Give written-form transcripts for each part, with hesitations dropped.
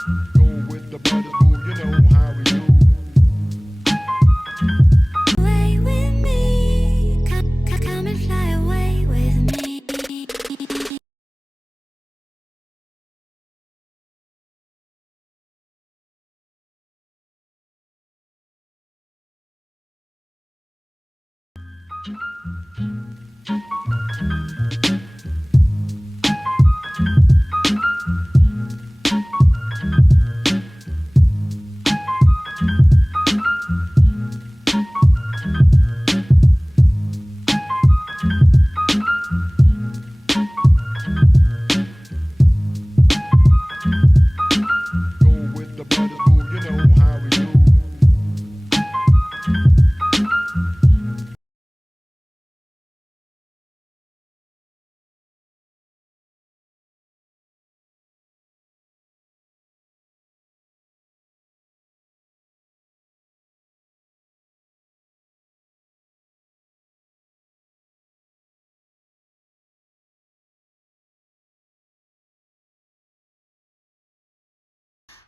Go with the brothers, boo, you know how we do. Away with me, come and fly away with me. Go with the brothers, boo, you know how we do.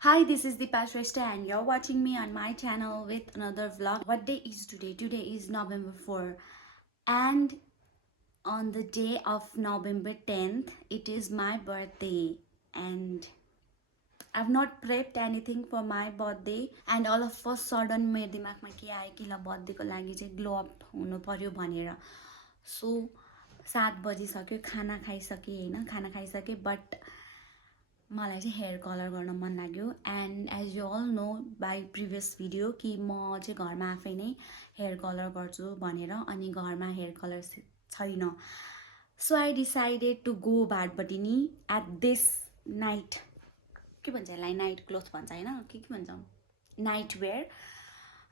Hi, this is Deepa Shrestha and you're watching me on my channel with another vlog. What day is today? Today is November 4 and on the day of November 10th, it is my birthday and I've not prepped anything for my birthday and all of a sudden मेरो दिमागमा के आयो कि ल बर्थडेको लागि चाहिँ glow up हुनु पर्यो भनेर. सो 7 बजिसक्यो, खाना खाइसकेँ हैन, खाना खाइसकेँ बट मलाई चाहिँ हेयर कलर गर्न मन लाग्यो and as you all know by previous video कि म चाहिँ घरमा आफै नै हेयर कलर गर्छु भनेर, अनि घरमा हेयर कलर छैन. So I decided to go बाटपट्टि नि एट दिस नाइट, के भन्छ यसलाई, नाइट क्लोथ भन्छ होइन, के भन्छ, night wear.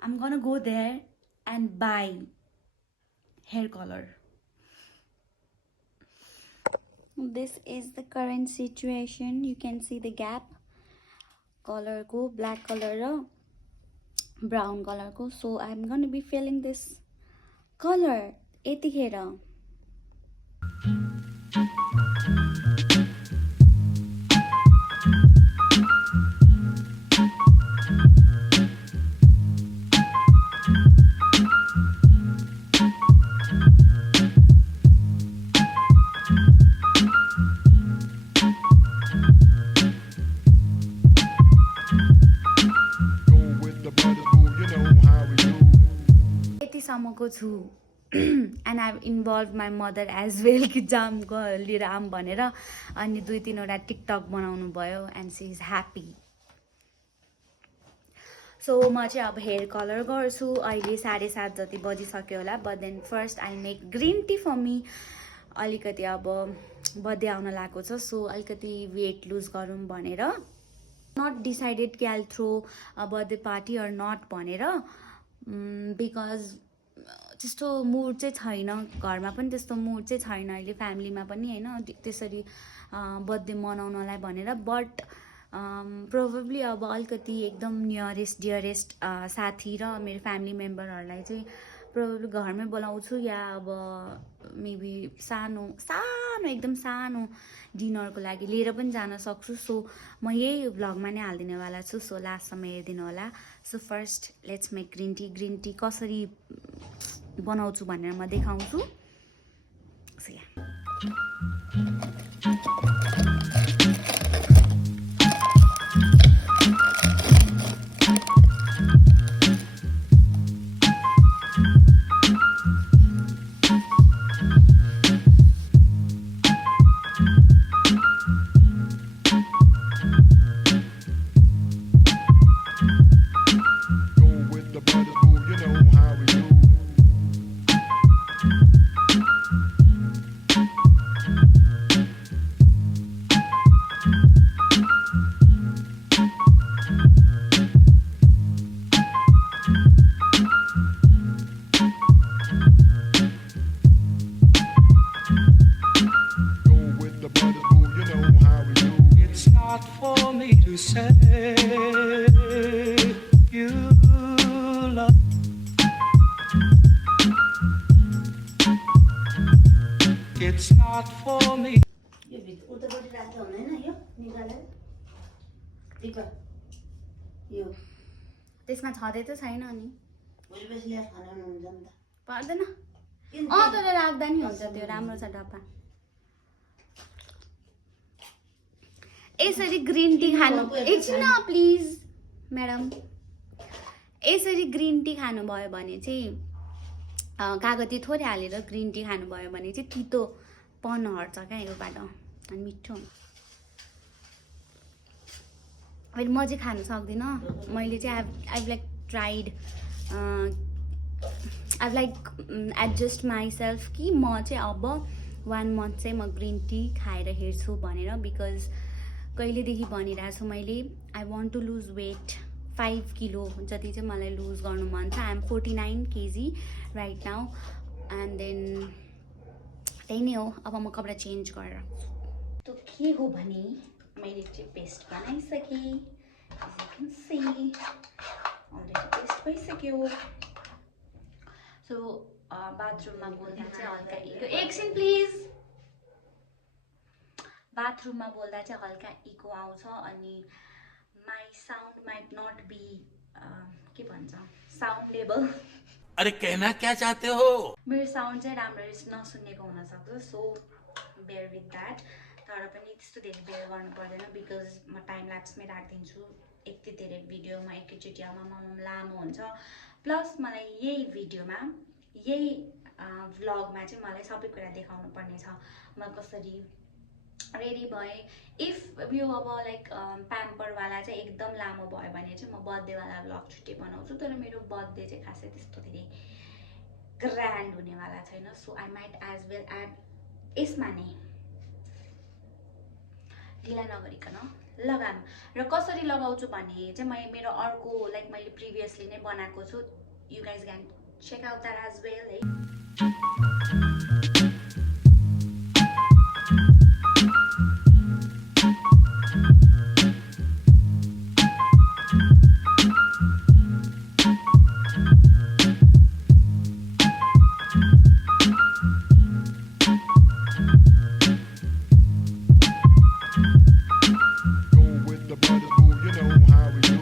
I'm gonna go there and buy hair colour. This is the current situation. You can see the gap. Color ko black color ra brown color ko. So I'm going to be filling this color. Etikhera. Go with the brothers, boo, you know how we do. यतिसम्मको छु and I involve my mother as well कि जाम लिएर आम भनेर, अनि 2-3वटा TikTok बनाउनु भयो and she is happy. So म चाहिँ अब हेयर कलर गर्छु. अहिले 7:30 जति बजिसक्यो होला. But then first I make green tea for me. अलिकति अब बर्थडे आउन लागेको छ, सो अलिकति वेट लुज गरौँ भनेर. नट डिसाइडेड कि I throw birthday party or not भनेर, बिकज त्यस्तो मुड चाहिँ छैन, घरमा पनि त्यस्तो मुड चाहिँ छैन अहिले, फ्यामिलीमा पनि होइन त्यसरी बर्थडे मनाउनलाई भनेर. बट प्रोबेबली अब अलिकति एकदम नियरेस्ट डियरेस्ट साथी र मेरो फ्यामिली मेम्बरहरूलाई चाहिँ प्रोबेबली घरमै बोलाउँछु, या अब मेबी सानो सानो एकदम सानो डिनरको लागि लिएर पनि जान सक्छु. सो म यही भ्लगमा नै हालिदिनेवाला छु, सो लास्टसम्म हेरिदिनु होला. So first let's make green T. Green tea कसरी बनाउँछु भनेर म देखाउँछु. So yeah Go with the brothers, boo, you know how we do. Go with the brothers, boo, you know how we do. It's not for me to say you love. It's not for me. यो भित्र उतापट्टि राख्दा हुँदैन, यो निकालेर दिपा यो त्यसमा छँदै त छैन नि भोलिपछि ल्याएर खानु हुन्छ नि त पर्दैन तर राख्दा नि हुन्छ त्यो राम्रो छ डब्बा यसरी ग्रिन टी खानु एकछिन प्लिज म्याडम यसरी ग्रिन टी खानुभयो भने चाहिँ कागती थोरै हालेर ग्रिन टी खानुभयो भने चाहिँ तितोपन हट्छ क्या योबाट अनि मिठो हुन्छ अहिले म चाहिँ खानु सक्दिनँ मैले चाहिँ I've like tried I've like adjust myself कि म चाहिँ अब 1 month चाहिँ म ग्रिन टी खाएर हेर्छु भनेर बिकज कहिलेदेखि भनिरहेको छु मैले I want to lose weight 5 kilo जति चाहिँ मलाई लुज गर्नु मन छ I am 49 kg right now and then त्यही नै हो अब म कपडा चेन्ज गरेर त्यो के हो भने मैले चाहिँ पेस्ट बनाइसकेँ अलरेडी पेस्ट भइसक्यो सो बाथरुममा बोल्दा चाहिँ हल्का इको एकछिन प्लिज बाथरुममा बोल्दा चाहिँ हल्का इको आउँछ अनि my sound might not be के भन्छ साउन्डेबल अरे कहना क्या चाहते हो मेरो साउन्ड चाहिँ राम्ररी नसुन्नेको हुनसक्छ सो बेयर विथ द्याट तर पनि त्यस्तो धेरै बेयर गर्नु पर्दैन बिकज म टाइम ल्याप्समै राखिदिन्छु यति धेरै भिडियोमा एकैचोटि लामो हुन्छ प्लस मलाई यही भिडियोमा यही भ्लगमा चाहिँ मलाई सबै कुरा देखाउनु पर्ने छ म कसरी रेडी भएँ इफ यो अब लाइक प्याम्परवाला चाहिँ एकदम लामो भयो भने चाहिँ म बर्थडेवाला भ्लग छुट्टै बनाउँछु तर मेरो बर्थडे चाहिँ खासै त्यस्तो धेरै ग्रान्ड हुनेवाला छैन so I might as well add यसमा नै ढिला नगरिकन लगाम र कसरी लगाउँछु भने चाहिँ मेरो अर्को लाइक मैले प्रिभियसली नै बनाएको छु you guys can check out that as well Go with the brothers, boo, you know how we do.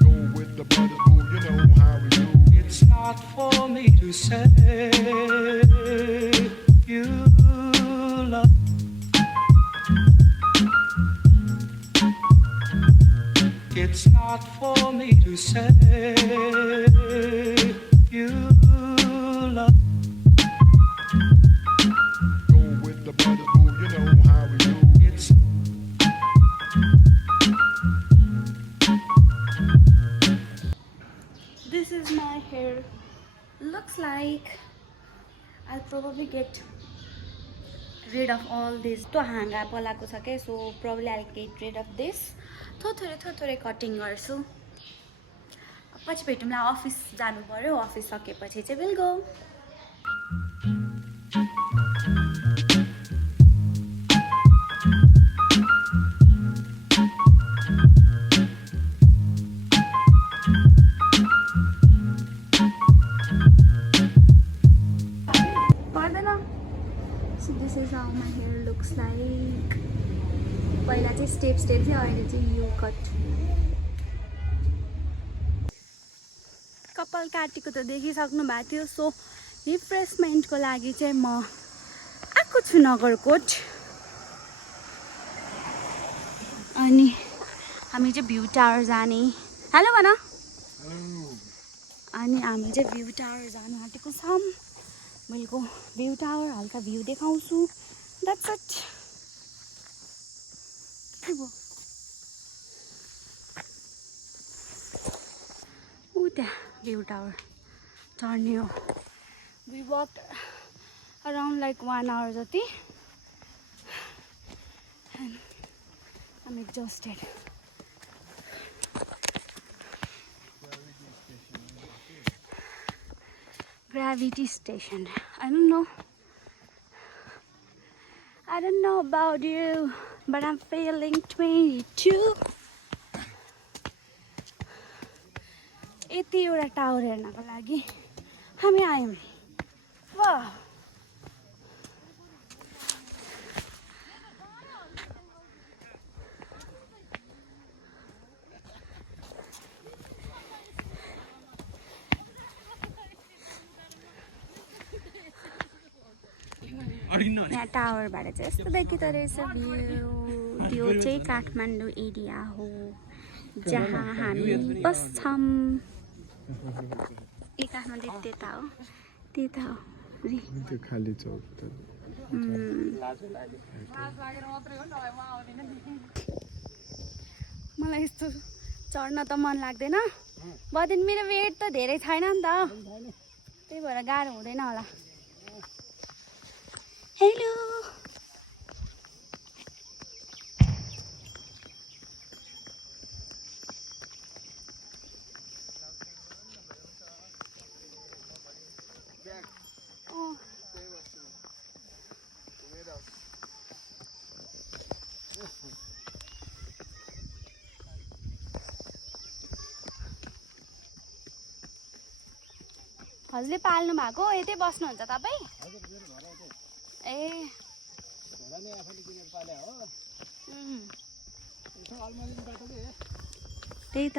Go with the brothers, boo, you know how we do. It's not for me to say you love. It's not for me to say you love. Go with the brothers, boo, you know how we do. It's this is my hair looks like I'll probably get rid of all this to hanga palako cha ke so probably I'll get rid of this थोरै cutting गर्छु पछि भेटौँला office जानु पर्यो office सकेपछि चाहिँ will go So this is how my hair looks like. पहिला चाहिँ step चाहिँ अहिले चाहिँ यो कट कपाल काटेको त देखिसक्नु भएको थियो सो रिफ्रेसमेन्टको लागि चाहिँ म आएको छु नगरकोट अनि हामी चाहिँ भ्यू टावर जाने हेलो भन अनि हामी चाहिँ भ्यू टावर जानु आँटेको छौँ मैले भ्यू टावर हल्का भ्यू देखाउँछु द्याट्स इट त्यहाँ भ्यू टावर चढ्ने हो we walk around like 1 hour जति and I'm exhausted. Gravity station. I don't know. I I don't know about you, but I'm feeling 22. यति एउटा टावर हेर्नको लागि हामी आयौँ। वाह यहाँ टावरबाट चाहिँ यस्तो देखिँदो रहेछ भ्यू। त्यो चाहिँ काठमाडौँ एरिया हो जहाँ हामी बस्छौँ। ए काठमाडौँ त्यता हो त्यो खाली चौक त मलाई यस्तो चढ्न त मन लाग्दैन। बदिन मेरो वेट त धेरै छैन नि त, त्यही भएर गाह्रो हुँदैन होला। हेलो हजुरले पाल्नु भएको यतै बस्नुहुन्छ तपाईँ? ए त्यही त